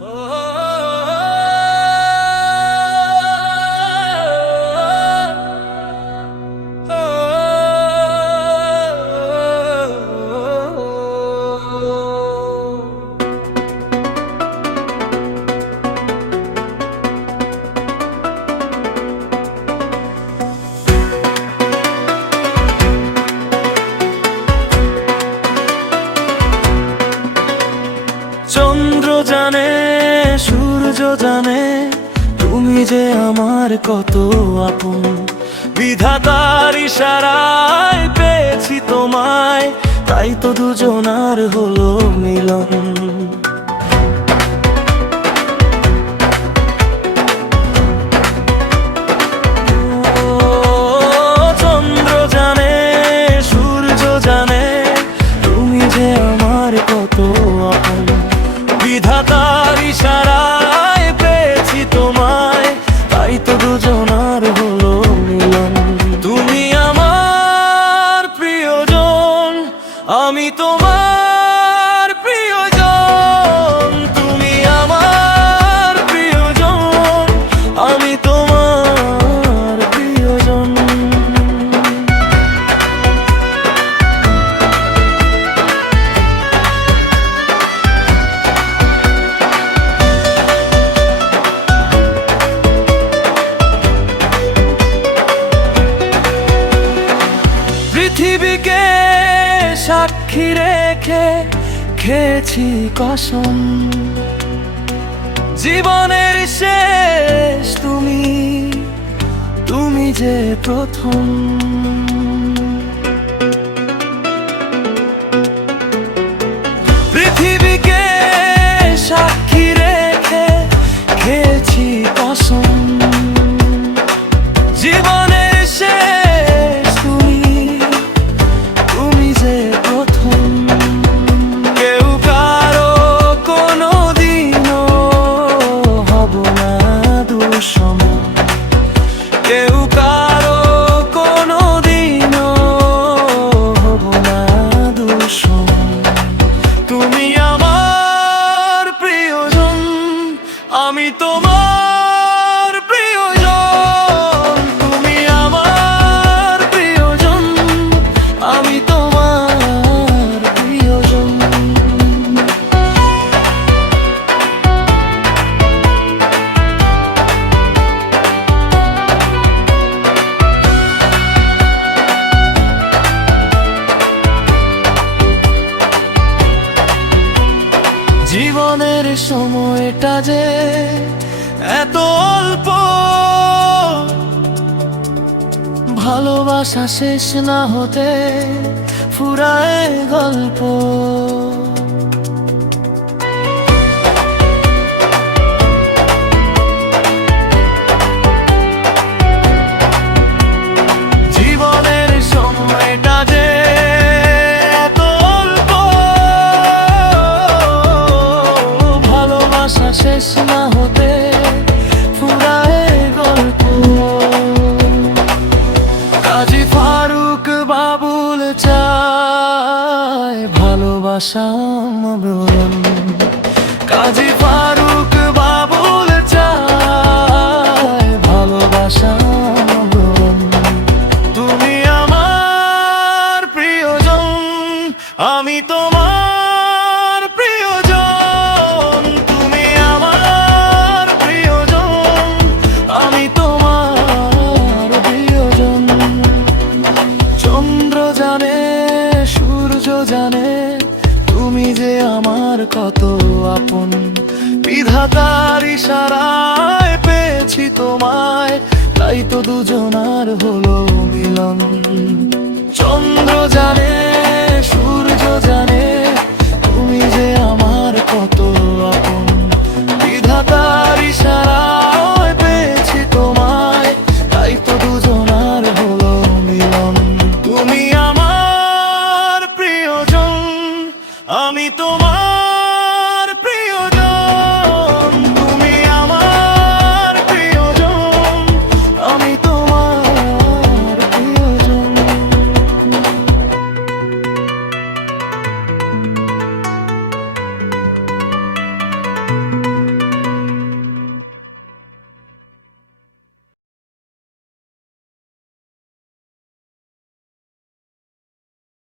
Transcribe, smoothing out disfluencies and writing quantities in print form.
চন্দ্র জানে, সূর্য জানে, তুমি যে আমার কত আপন। বিধাতার ইশারায় পেয়েছি তোমায়, তাই তো দুজনার হলো মিলন। চন্দ্র জানে, সূর্য জানে, তুমি যে আমার কত আপন। বিধাতার ইশারায় পেয়েছি তোমায়, তাই তো দুজনার হলো মিলন। তুমি আমার প্রিয়জন, আমি তোমার প্রিয়জন। তুমি আমার প্রিয়জন, আমি তোমার প্রিয়জন। পৃথিবীকে সাক্ষী রেখে খেয়েছি কসম, জীবনের শেষ তুমি, তুমি যে প্রথম। পৃথিবীকে সাক্ষী রেখে খেয়েছি কসম, জীবনের শেষ তুমি, তুমি যে প্রথম। কেউ কারো কোনো দিনও হব না দুঃসম, কেউ কারো কোনো দিনও হব না দুঃসম। তুমি আমার প্রিয়জন, আমি তোমার প্রিয়জন। তুমি আমার প্রিয়জন, আমি তোমার প্রিয়জন। জীবনের সময়টা যে এত অল্প, ভালোবাসা শেষ না হতে ফুরায় গল্প। জীবনের সময়টা যে এত অল্প, ভালোবাসা শেষ না হতে ফুরায় গল্প। কাজী ফারুক বাবুল চায় ভালোবাসা অমরণ। কাজী ফারুক বাবুল চায় ভালোবাসা অমরণ। তুমি আমার প্রিয়জন, আমি তোমার প্রিয়জন। তুমি আমার প্রিয়জন, আমি তোমার প্রিয়জন। চন্দ্র জানে, সূর্য জানে, তুমি যে আমার কত আপন। বিধাতার ইশারায় পেয়েছি তোমায়, তাই তো দুজনার হলো মিলন। চন্দ্র জানে, সূর্য জানে,